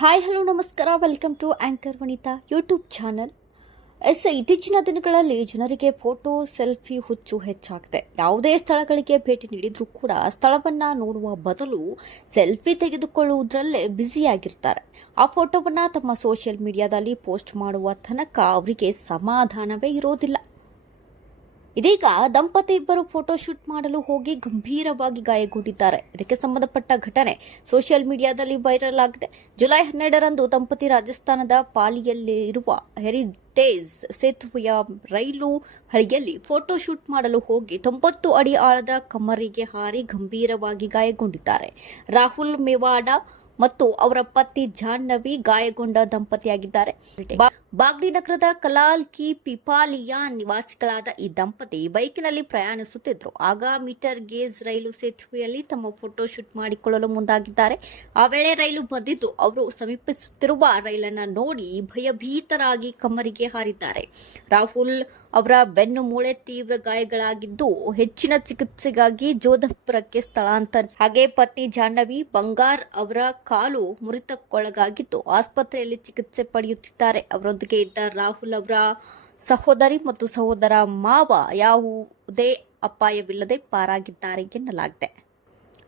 Hi hello ನಮಸ್ಕಾರ. Welcome to anchor Vanitha YouTube channel yes, ಇತ್ತೀಚಿನ ದಿನಗಳಲ್ಲಿ ಜನರಿಗೆ ಫೋಟೋ ಸೆಲ್ಫಿ ಹುಚ್ಚು ಹೆಚ್ಚಾಗಿದೆ ಯಾವುದೇ ಸ್ಥಳಗಳಿಗೆ ಭೇಟಿ ನೀಡಿದ್ರೂ ಕೂಡ ಸ್ಥಳವನ್ನ ನೋಡುವ ಬದಲು ಸೆಲ್ಫಿ ತೆಗೆದುಕೊಳ್ಳುವುದರಲ್ಲೇ ಬ್ಯುಸಿಯಾಗಿರ್ತಾರೆ ಆ ಫೋಟೋವನ್ನ ತಮ್ಮ ಸೋಷಿಯಲ್ ಮೀಡಿಯಾದಲ್ಲಿ ಪೋಸ್ಟ್ ಮಾಡುವ ತನಕ ಅವರಿಗೆ ಸಮಾಧಾನವೇ ಇರೋದಿಲ್ಲ. ಇದೀಗ ದಂಪತಿ ಇಬ್ಬರು ಫೋಟೋ ಶೂಟ್ ಮಾಡಲು ಹೋಗಿ ಗಂಭೀರವಾಗಿ ಗಾಯಗೊಂಡಿದ್ದಾರೆ. ಇದಕ್ಕೆ ಸಂಬಂಧಪಟ್ಟ ಘಟನೆ ಸೋಷಿಯಲ್ ಮೀಡಿಯಾದಲ್ಲಿ ವೈರಲ್ ಆಗಿದೆ. ಜುಲೈ ಹನ್ನೆರಡರಂದು ದಂಪತಿ ರಾಜಸ್ಥಾನದ ಪಾಲಿಯಲ್ಲಿ ಇರುವ ಹೆರಿಟೇಜ್ ಸೇತುವೆಯ ರೈಲು ಹಳಿಯಲ್ಲಿ ಫೋಟೋ ಶೂಟ್ ಮಾಡಲು ಹೋಗಿ ತೊಂಬತ್ತು ಅಡಿ ಆಳದ ಕಮರಿಗೆ ಹಾರಿ ಗಂಭೀರವಾಗಿ ಗಾಯಗೊಂಡಿದ್ದಾರೆ. ರಾಹುಲ್ ಮೇವಾಡ ಮತ್ತು ಅವರ ಪತಿ ಜಾಹ್ನವಿ ಗಾಯಗೊಂಡ ದಂಪತಿಯಾಗಿದ್ದಾರೆ. ಬಾ- ಬಾಗ್ಲಿ ನಗರದ ಕಲಾಲ್ ಕಿ ಪಿಪಾಲಿಯಾ ನಿವಾಸಿಗಳಾದ ಈ ದಂಪತಿ ಬೈಕಿನಲ್ಲಿ ಪ್ರಯಾಣಿಸುತ್ತಿದ್ದರು ಆಗ ಮೀಟರ್ ಗೇಜ್ ರೈಲು ಸೇತುವೆಯಲ್ಲಿ ತಮ್ಮ ಫೋಟೋ ಶೂಟ್ ಮಾಡಿಕೊಳ್ಳಲು ಮುಂದಾಗಿದ್ದಾರೆ. ಆ ವೇಳೆ ರೈಲು ಬಂದಿದ್ದು, ಅವರು ಸಮೀಪಿಸುತ್ತಿರುವ ರೈಲನ್ನು ನೋಡಿ ಭಯಭೀತರಾಗಿ ಕಮ್ಮರಿಗೆ ಹಾರಿದ್ದಾರೆ. ರಾಹುಲ್ ಅವರ ಬೆನ್ನು ಮೂಳೆ ತೀವ್ರ ಗಾಯಗಳಾಗಿದ್ದು, ಹೆಚ್ಚಿನ ಚಿಕಿತ್ಸೆಗಾಗಿ ಜೋಧಪುರಕ್ಕೆ ಸ್ಥಳಾಂತರಿಸಿ. ಹಾಗೆ ಪತ್ನಿ ಜಾಹ್ನವಿ ಬಂಗಾರ್ ಅವರ ಕಾಲು ಮುರಿತಕ್ಕೊಳಗಾಗಿದ್ದು, ಆಸ್ಪತ್ರೆಯಲ್ಲಿ ಚಿಕಿತ್ಸೆ ಪಡೆಯುತ್ತಿದ್ದಾರೆ. ಅವರೊಂದಿಗೆ ಇದ್ದ ರಾಹುಲ್ ಅವರ ಸಹೋದರಿ ಮತ್ತು ಸಹೋದರ ಮಾವ ಯಾವುದೇ ಅಪಾಯವಿಲ್ಲದೆ ಪಾರಾಗಿದ್ದಾರೆ ಎನ್ನಲಾಗಿದೆ.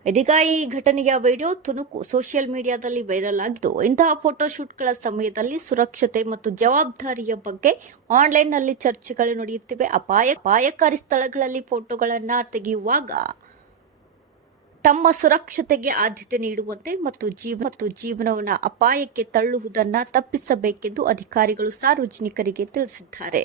ಇದೀಗ ಈ ಘಟನೆಯ ವಿಡಿಯೋ ತುಣುಕು ಸೋಷಿಯಲ್ ಮೀಡಿಯಾದಲ್ಲಿ ವೈರಲ್ ಆಗಿದ್ದು, ಇಂತಹ ಫೋಟೋಶೂಟ್ಗಳ ಸಮಯದಲ್ಲಿ ಸುರಕ್ಷತೆ ಮತ್ತು ಜವಾಬ್ದಾರಿಯ ಬಗ್ಗೆ ಆನ್ಲೈನ್ನಲ್ಲಿ ಚರ್ಚೆಗಳು ನಡೆಯುತ್ತಿವೆ. ಅಪಾಯ, ಅಪಾಯಕಾರಿ ಸ್ಥಳಗಳಲ್ಲಿ ಫೋಟೋಗಳನ್ನು ತೆಗೆಯುವಾಗ ತಮ್ಮ ಸುರಕ್ಷತೆಗೆ ಆದ್ಯತೆ ನೀಡುವಂತೆ ಮತ್ತು ಜೀವ ಮತ್ತು ಜೀವನವನ್ನು ಅಪಾಯಕ್ಕೆ ತಳ್ಳುವುದನ್ನು ತಪ್ಪಿಸಬೇಕೆಂದು ಅಧಿಕಾರಿಗಳು ಸಾರ್ವಜನಿಕರಿಗೆ ತಿಳಿಸಿದ್ದಾರೆ.